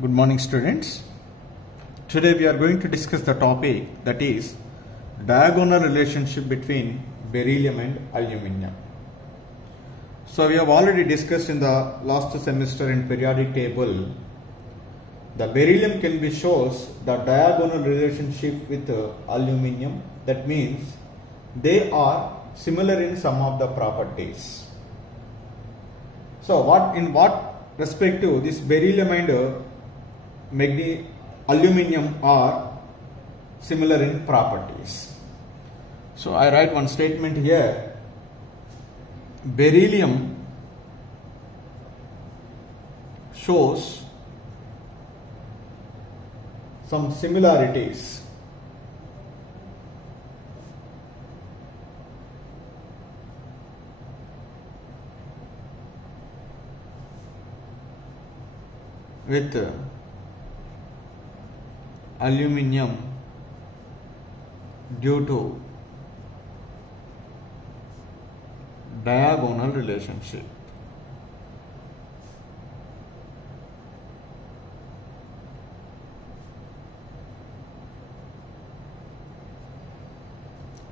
Good morning, students. Today we are going to discuss the topic that is diagonal relationship between beryllium and aluminium. So we have already discussed in the last semester in periodic table the beryllium can be shows the diagonal relationship with aluminium. That means they are similar in some of the properties. So in what respect to this beryllium and aluminium are similar in properties. So I write one statement here. Beryllium shows some similarities with aluminium due to diagonal relationship.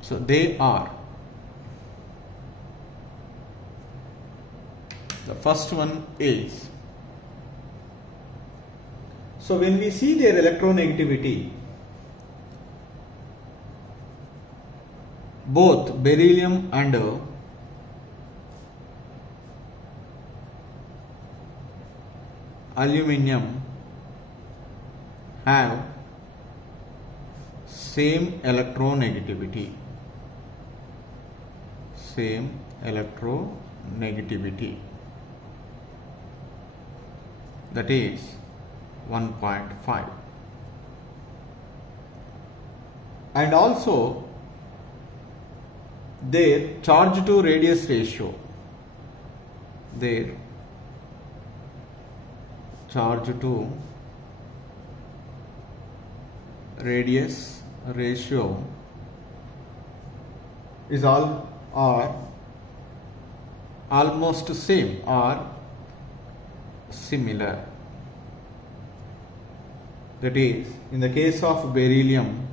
So they are, the first one is, so when we see their electronegativity, both beryllium and aluminium have same electronegativity. That is 1.5. And also their charge to radius ratio, is almost same or similar. That is, in the case of beryllium,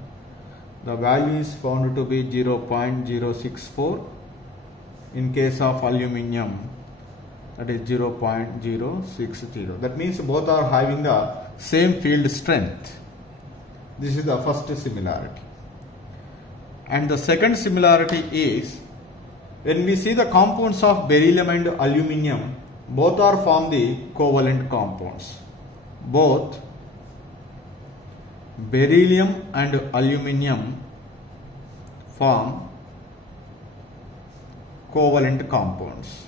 the value is found to be 0.064. In case of aluminium, that is 0.060. That means both are having the same field strength. This is the first similarity. And the second similarity is, when we see the compounds of beryllium and aluminium, both are form the covalent compounds. Both beryllium and aluminium form covalent compounds.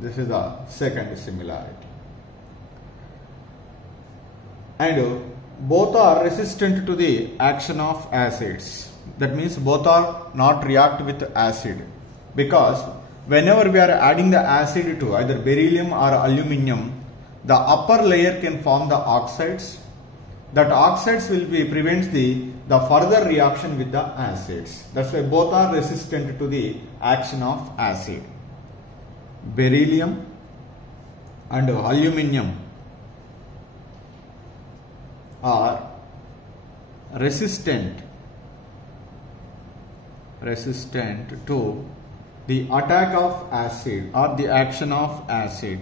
This is the second similarity. And both are resistant to the action of acids. That means both are not react with acid, because whenever we are adding the acid to either beryllium or aluminium, the upper layer can form the oxides. That oxides will prevents the further reaction with the acids. That's why both are resistant to the action of acid. Beryllium and aluminium are resistant to the attack of acid or the action of acid.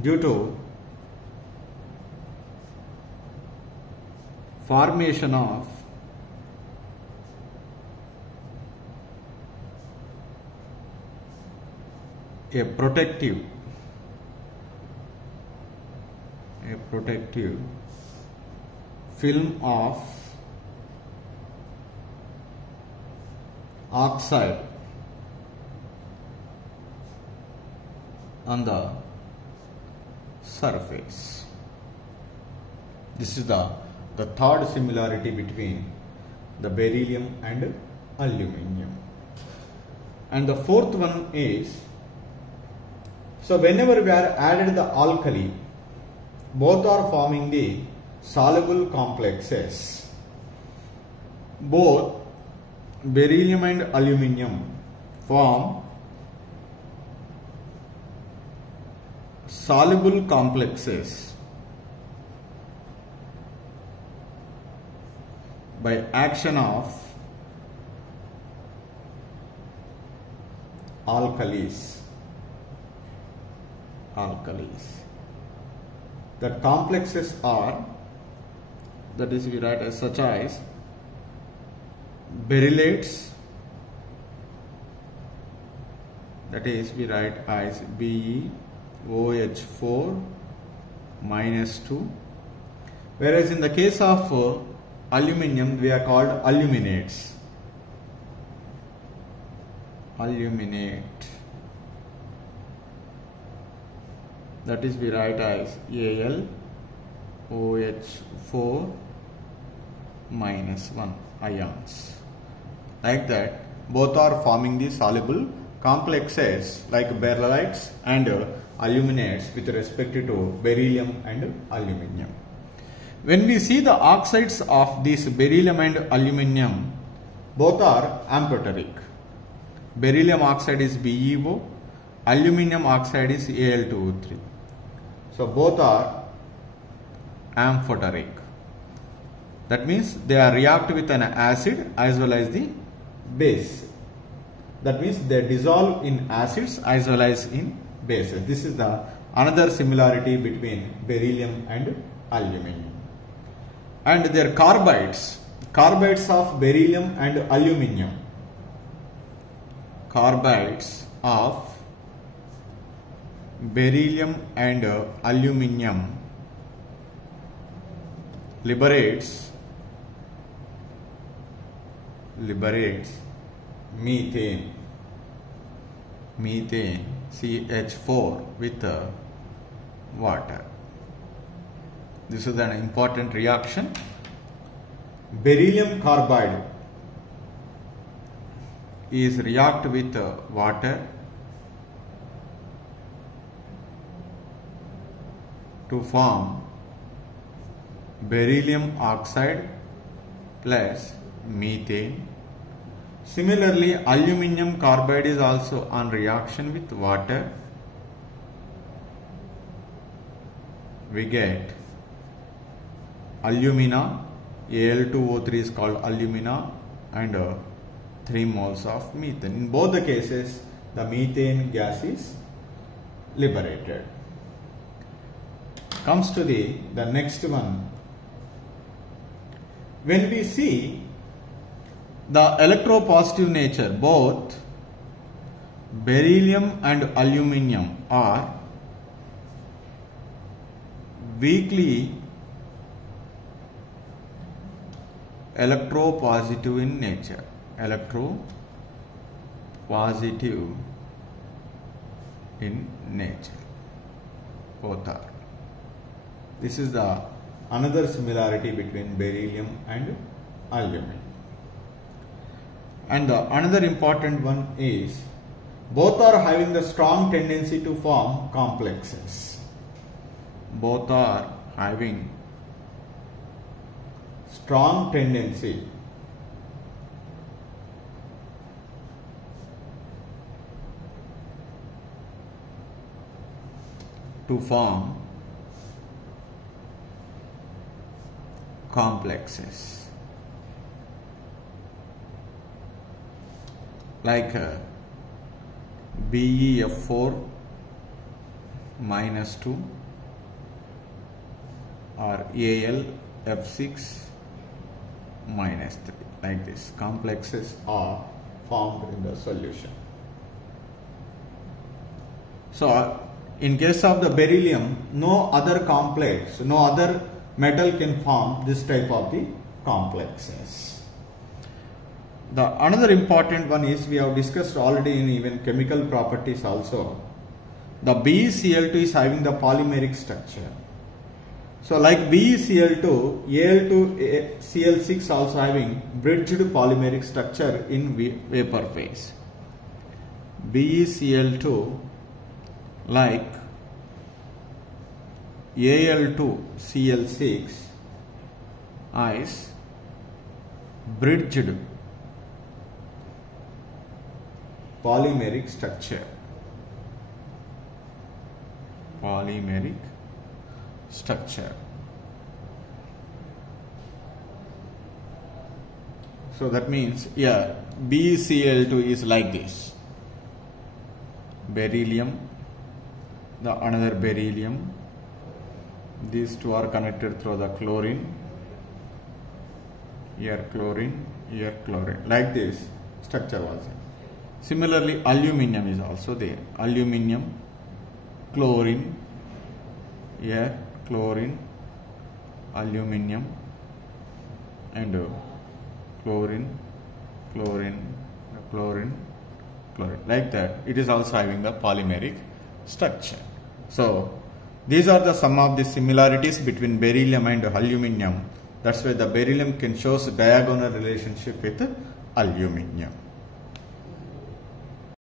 Due to formation of a protective film of oxide on the surface. This is the third similarity between the beryllium and aluminium. And the fourth one is, so whenever we are added the alkali, both are forming the soluble complexes. both beryllium and aluminium form soluble complexes by action of alkalis. The complexes are, that is we write as such as berylates, that is we write as BeOH4 minus 2, whereas in the case of aluminium we are called aluminates. That is we write as AlOH4 minus 1 ions. Like that, both are forming the soluble complexes like berylites and aluminates with respect to beryllium and aluminium. When we see the oxides of this beryllium and aluminium, both are amphoteric. Beryllium oxide is BeO, aluminium oxide is Al2O3. So both are amphoteric. That means they are react with an acid as well as the base. That means they dissolve in acids as well as in bases. This is the another similarity between beryllium and aluminium. And their carbides of beryllium and aluminium. Carbides of beryllium and aluminium liberates methane CH4 with water. This is an important reaction. Beryllium carbide is react with water to form beryllium oxide plus methane. Similarly, aluminium carbide is also on reaction with water. We get alumina, Al2O3 is called alumina, and 3 moles of methane. In both the cases, the methane gas is liberated. Comes to the next one. When we see the electropositive nature, both beryllium and aluminium are weakly electropositive in nature. Electropositive in nature. Both are. This is the another similarity between beryllium and aluminium. And the another important one is both are having the strong tendency to form complexes. Both are having strong tendency to form complexes like BeF4 minus 2 or AlF6 minus 3. Like this, complexes are formed in the solution. So in case of the beryllium, no other complex, no other metal can form this type of the complexes. The another important one is, we have discussed already in even chemical properties also, the BeCl2 is having the polymeric structure. So like BeCl2, Al2Cl6 also having bridged polymeric structure in vapor phase. BeCl2 like Al2Cl6 is bridged polymeric structure. Polymeric structure. So that means here BeCl2 is like this. Beryllium, the another beryllium. These two are connected through the chlorine. Here chlorine, here chlorine. Like this structure was there. Similarly, aluminium is also there. Aluminium, chlorine, here chlorine, aluminium, and chlorine, chlorine, chlorine, chlorine. Like that, it is also having the polymeric structure. So, these are the some of the similarities between beryllium and aluminium. That's why the beryllium can show diagonal relationship with aluminium.